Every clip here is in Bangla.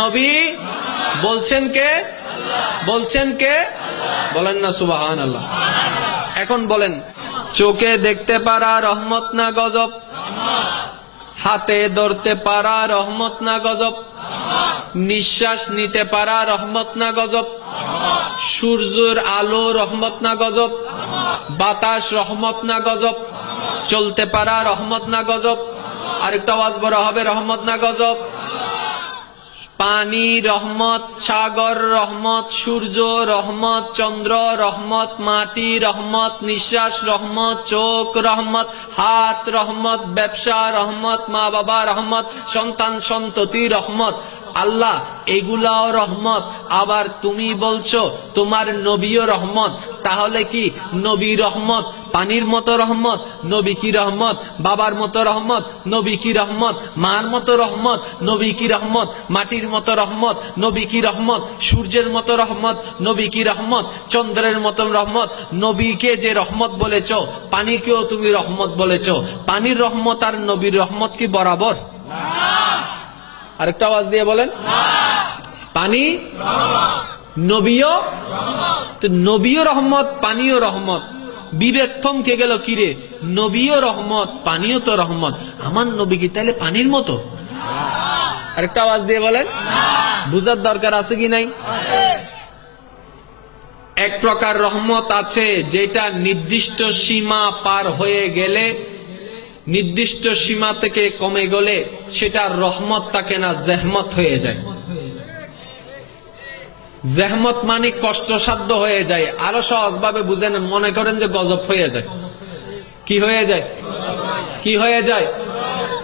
নবী বলছেন কে? বলছেন কে? বলেন না সুবহানাল্লাহ। এখন বলেন, চোখে দেখতে পারা রহমত না গজব? হাতে ধরতে পারা রহমত না গজব? নিঃশ্বাস নিতে পারা রহমত না গজব? সূর্যের আলো রহমত না গজব? বাতাস রহমত না গজব? চলতে পারা রহমত না গজব? আরেকটা আওয়াজ বড় হবে, রহমত না গজব? পানি রহমত, সাগর রহমত, সূর্য রহমত, চন্দ্র রহমত, মাটি রহমত, নিঃশ্বাস রহমত, চোখ রহমত, হাত রহমত, ব্যবসা রহমত, মা বাবা রহমত, সন্তান সন্ততি রহমত। আল্লাহ এগুলাও রহমত। আবার তুমি বলছো তোমার নবীও রহমত। তাহলে কি নবী রহমত পানির মতো রহমত? নবী কি রহমত? বাবার মতো রহমত? নবী কি রহমত? মার মতো রহমত? নবী কি রহমত? মাটির মতো রহমত? নবী কি রহমত? সূর্যের মতো রহমত? নবী কি রহমত? চন্দ্রের মতো রহমত? নবীকে যে রহমত বলেছ, পানিকেও তুমি রহমত বলেছ। পানির রহমত আর নবীর রহমত কি বরাবর? আরেকটা আওয়াজ দিয়ে বলেন, পানি নবীও, তো নবীও রহমত, পানিও রহমত। বিবেক থমকে গেল, কিরে নবীও রহমত পানিও তো রহমত, আমার নবী কি তাহলে পানির মতো? আরেকটা আওয়াজ দিয়ে বলেন, বুঝার দরকার আছে কি নাই? এক প্রকার রহমত আছে যেটা নির্দিষ্ট সীমা পার হয়ে গেলে, নির্দিষ্ট সীমা থেকে কমে গেলে সেটা রহমত থাকে না, জেহমত হয়ে যায়। জেহমত মানে কষ্টসাধ্য হয়ে যায়। আরো সহজ ভাবে বুঝেন, মনে করেন যে গজব হয়ে যায়। কি হয়ে যায়? কি হয়ে যায়?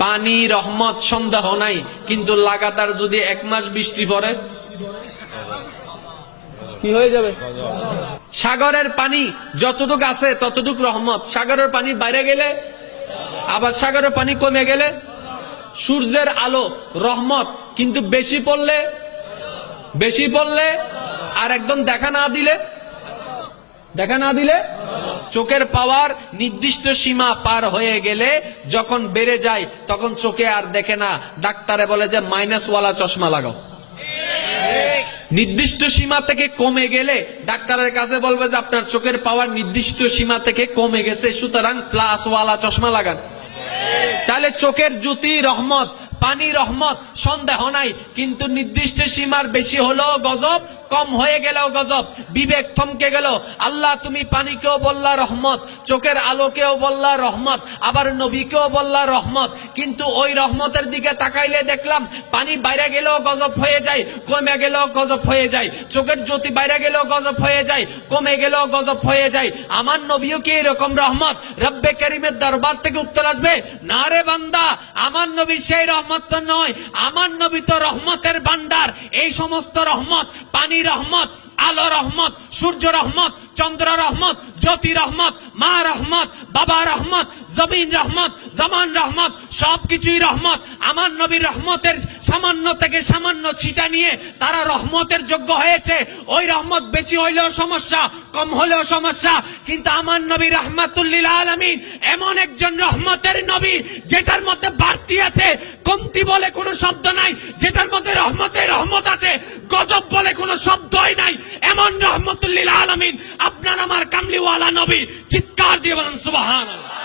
পানি রহমত, সন্দেহ নাই, কিন্তু লাগাতার যদি 1 মাস বৃষ্টি পড়ে কি হয়ে যাবে? সাগরের পানি যতটুকু আছে ততটুকু রহমত, সাগরের পানি বাইরে গেলে, আবার সাগরের পানি কমে গেলে। সূর্যের আলো রহমত, কিন্তু বেশি পড়লে, বেশি পড়লে আর একদম দেখা না দিলে, দেখা না দিলে চোখের পাওয়ার নির্দিষ্ট সীমা পার হয়ে গেলে যখন বেড়ে যায় তখন চোখে আর দেখে না, ডাক্তারে বলে যে মাইনাস ওয়ালা চশমা লাগাও। নির্দিষ্ট সীমা থেকে কমে গেলে ডাক্তারের কাছে বলবে যে আপনার চোখের পাওয়ার নির্দিষ্ট সীমা থেকে কমে গেছে, সুতরাং প্লাস ওয়ালা চশমা লাগান। তাহলে চোখের জ্যোতি রহমত, পানি রহমত, সন্দেহ নাই, কিন্তু নির্দিষ্ট সীমার বেশি হলেও গজব, কম হয়ে গেলেও গজব। বিবেক থমকে গেল। আল্লাহ তুমি পানিকেও বললা রহমত, চোখের আলোকেও বললা রহমত, আবার নবীকেও বললা রহমত, কিন্তু ওই রহমতের দিকে তাকাইলে দেখলাম পানি বাইরে গেলেও গজব হয়ে যায়, কমে গেলেও গজব হয়ে যায়। চোখের জ্যোতি বাইরে গেলেও গজব হয়ে যায়, কমে গেলেও গজব হয়ে যায়। আমার নবীও কি এরকম রহমত? রব্বে করিমের দরবার থেকে উত্তর আসবে, না রে বান্দা, আমার নবী সেই রহমত তো নয়, আমার নবী তো রহমতের ভান্ডার। এই সমস্ত রহমত, পানি রহমত, আলো রহমত, সূর্য রহমত, চন্দ্র রহমত, জ্যোতি রহমত, মা রহমত, বাবা রহমত, জমিন রহমত, জামান রহমত, সবকিছুই রহমত। আমার নবীর রহমতের সামান্য থেকে সামান্য ছিটা নিয়ে তারা রহমতের যোগ্য হয়েছে। ওই রহমত বেশি হইলেও সমস্যা, কম হলেও সমস্যা, কিন্তু আমার নবী রাহমাতুল লিল আলামিন এমন একজন রহমতের নবী যেটার মধ্যে বাড়তি আছে, কমতি বলে কোনো শব্দ নাই, যেটার মধ্যে রহমতে রহমত আছে, গজব বলে কোনো শব্দই নাই। এমন রহমতুল লিল আলামিন আপনার আমার কামলিওয়ালা নবী। চিৎকার দিয়ে বলেন সুবহানাল্লাহ।